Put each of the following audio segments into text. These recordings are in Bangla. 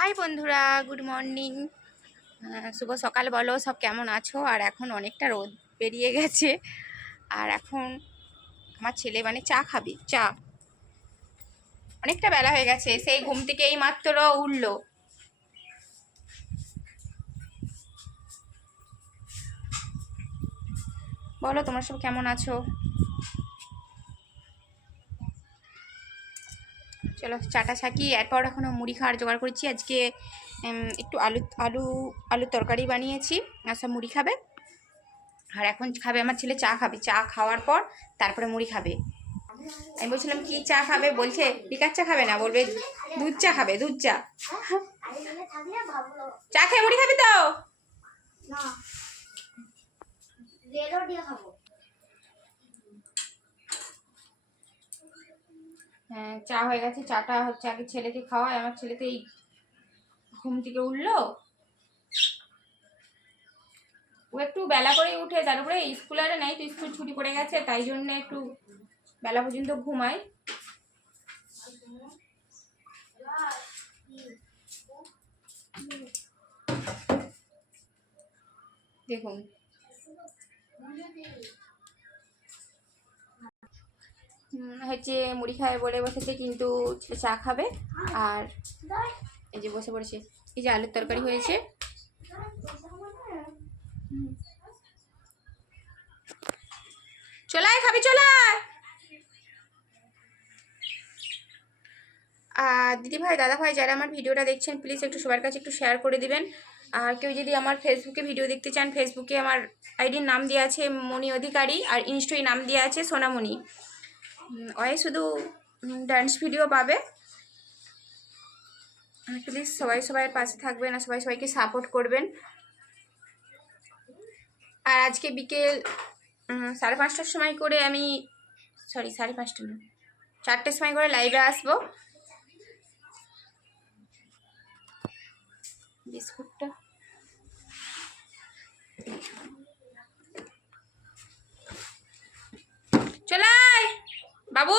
হাই বন্ধুরা, গুড মর্নিং। শুভ সকাল বলো, সব কেমন আছো? আর এখন অনেকটা রোদ বেরিয়ে গেছে। আর এখন আমার ছেলে মানে চা খাবে। চা অনেকটা বেলা হয়ে গেছে, সেই ঘুম থেকে এই মাত্র উঠলো। বলো তোমরা সব কেমন আছো? চলো চাটা ছাকি, এরপর এখনও মুড়ি খাওয়ার জোগাড় করছি। আজকে একটু আলুর তরকারি বানিয়েছি, আর সব মুড়ি খাবে। আর এখন খাবে আমার ছেলে, চা খাবে। চা খাওয়ার পর তারপরে মুড়ি খাবে। আমি বলছিলাম কি চা খাবে, বলছে লিকার চা খাবে না, বলবে দুধ চা খাবে, দুধ চা। চা খেয়ে মুড়ি খাবি তো? হ্যাঁ, চা হয়ে গেছে। চাটা হচ্ছে আগে ছেলেকে খাওয়াই। আমার ছেলে তো এই ঘুম থেকে উঠলো, ও একটু বেলা করে উঠে, তারপরে স্কুল আর নাই তো, স্কুল ছুটি পড়ে গেছে, তাই জন্য একটু বেলা পর্যন্ত ঘুমায়। দেখুন হচ্ছে মুড়ি খাবে বলে বসেছে, কিন্তু চা খাবে। আর এই যে বসে পড়েছে, এই যে আলুর তরকারি হয়েছে। চলায় খাবি, চলায়। আর দিদিভাই, দাদাভাই, যারা আমার ভিডিওটা দেখছেন, প্লিজ একটু সবার কাছে একটু শেয়ার করে দিবেন। আর কেউ যদি আমার ফেসবুকে ভিডিও দেখতে চান, ফেসবুকে আমার আইডির নাম দেওয়া আছে মণি অধিকারী, আর ইনস্টায় নাম দেওয়া আছে সোনামণি। ওই শুধু ডান্স ভিডিও পাবে। প্লিজ সবাই সবাইয়ের পাশে থাকবেন, আর সবাই সবাইকে সাপোর্ট করবেন। আর আজকে বিকেল 5:30টার সময় করে আমি, সরি 5:30 না, 4টের সময় করে লাইভে আসবো। বিস্কুটটা চলাই বাবু।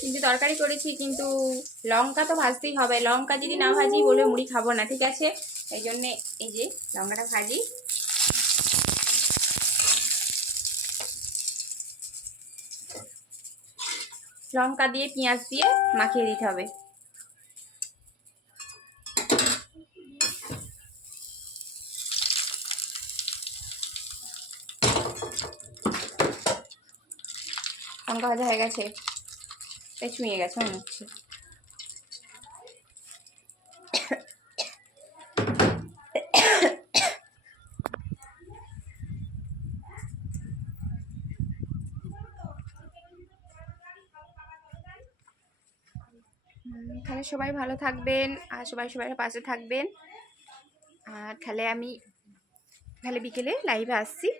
কিন্তু তরকারি করেছি, কিন্তু লঙ্কা তো ভাজতেই হবে। লঙ্কা যদি না ভাজি বলে মুড়ি খাবো না, ঠিক আছে? এই জন্যে এই যে লঙ্কাটা ভাজি। লঙ্কা দিয়ে পেঁয়াজ দিয়ে মাখিয়ে দিতে হবে। লঙ্কা ভাজা হয়ে গেছে, তাই ছুঁয়ে গেছে মনে হচ্ছে। তাহলে সবাই ভালো থাকবেন, আর সবাই সবার পাশে থাকবেন। আর তাহলে বিকেলে লাইভে আসছি।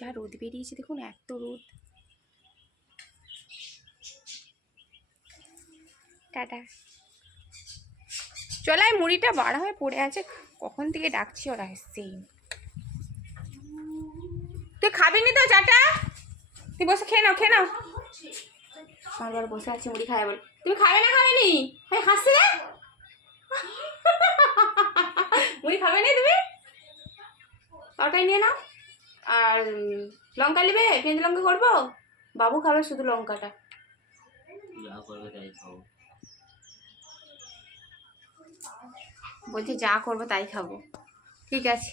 যা রোদ বেরিয়েছে দেখুন, এত রোদ। টাটা। চলাই, মুড়িটা বাড়া হয়ে পড়ে আছে, কখন থেকে ডাকছি, ওরা এসছেই। তুই খাবি নি তো চাটা? তুই বসে খেয়ে নাও, খেয়ে নাও। বারবার বসে আছে মুড়ি খায় বল। তুমি খাবে না? খাবেনি? হ্যাঁ, হাসছে রে। মুড়ি খাবে না তুমি? তরকারি নিয়ে নাও। আর লঙ্কা নেবে? পেঁয়াজ লঙ্কা করবো? বাবু খাবে শুধু লঙ্কাটা। বলছি যা করবো তাই খাবো। ঠিক আছে।